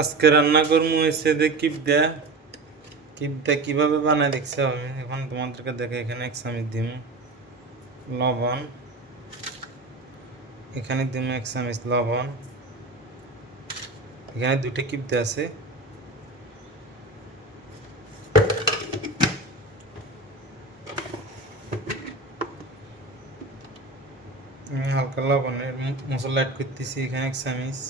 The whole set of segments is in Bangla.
আজকে রান্না করব হয়েছে যে কিপদা কিপদা কীভাবে বানায় দেখছি আমি। এখন তোমাদেরকে দেখে এখানে এক চামচ দিম লবণ। এখানে দিম এক চামচ লবণ। এখানে দুটো কিপদা আছে। হালকা লবণের মশলা অ্যাড করতেছি। এখানে এক চামচ।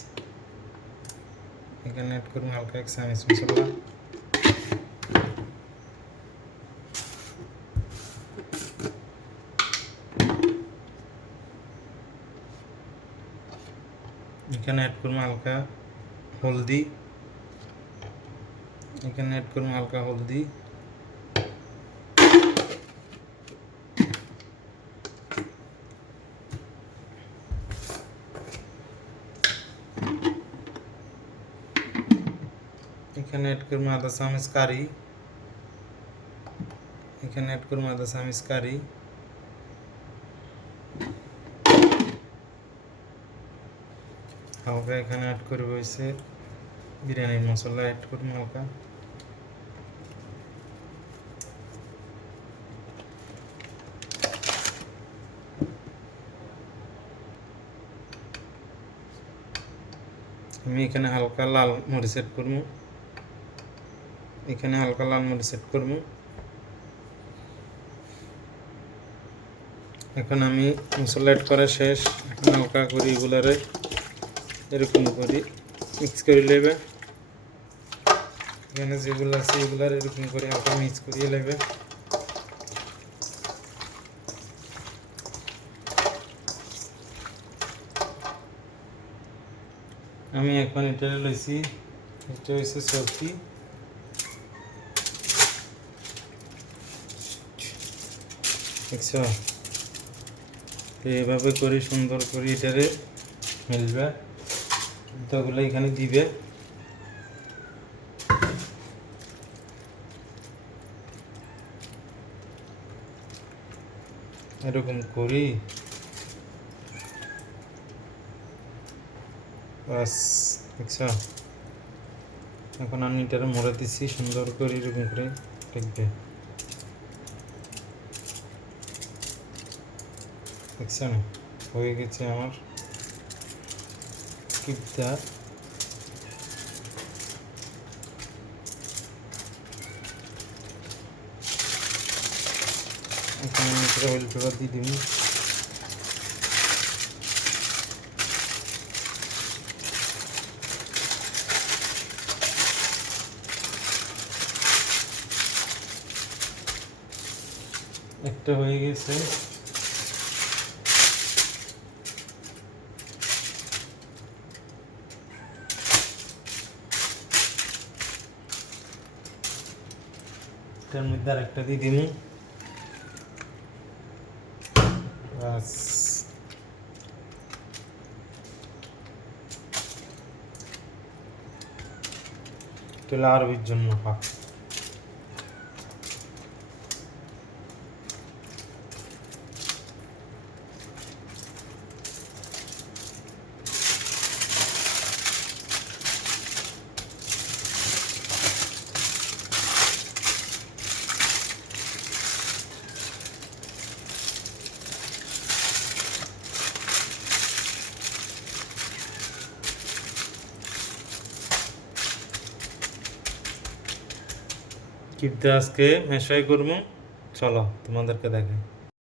এখানে অ্যাড করুন হালকা এক চামচ মশলা। এখানে অ্যাড করুন হালকা হলদি। এখানে অ্যাড করুন হালকা হলদি। এখানে অ্যাড করব আধা চামচ কারি। এখানে অ্যাড করব আধা চামচ কারি। হালকা এখানে অ্যাড করব হয়েছে বিরিয়ানির মশলা অ্যাড করব হালকা। আমি এখানে হালকা লাল মরিচ অ্যাড করব। এখানে হালকা লাল মরিচ অ্যাড করব। এখন আমি মশলা অ্যাড করা শেষ। এখন হালকা করি এগুলারে এরকম করি মিক্স করে নেবে। এখানে যেগুলো আছে এগুলার এরকম করে হালকা মিক্স করিয়ে নেবে। আমি এখন এটা লইছি, এটা হচ্ছে সবজি। এভাবে করে সুন্দর করে এটারে মিলবে। জুতাগুলো এখানে দিবে। এরকম করি। বাস দেখছ এখন আমি এটারে মরে দিচ্ছি সুন্দর করে এরকম করে দেখবে। দেখছ না হয়ে গেছে আমার কিপটা। এখন অয়েল পেপার দিয়ে দিবি। একটা হয়ে গেছে। এটার মধ্যে আর একটা দিয়ে দিমু বাস হলো আরবির জন্য পাক। কিপতে আজকে মেশাই করব। চলো তোমাদেরকে দেখে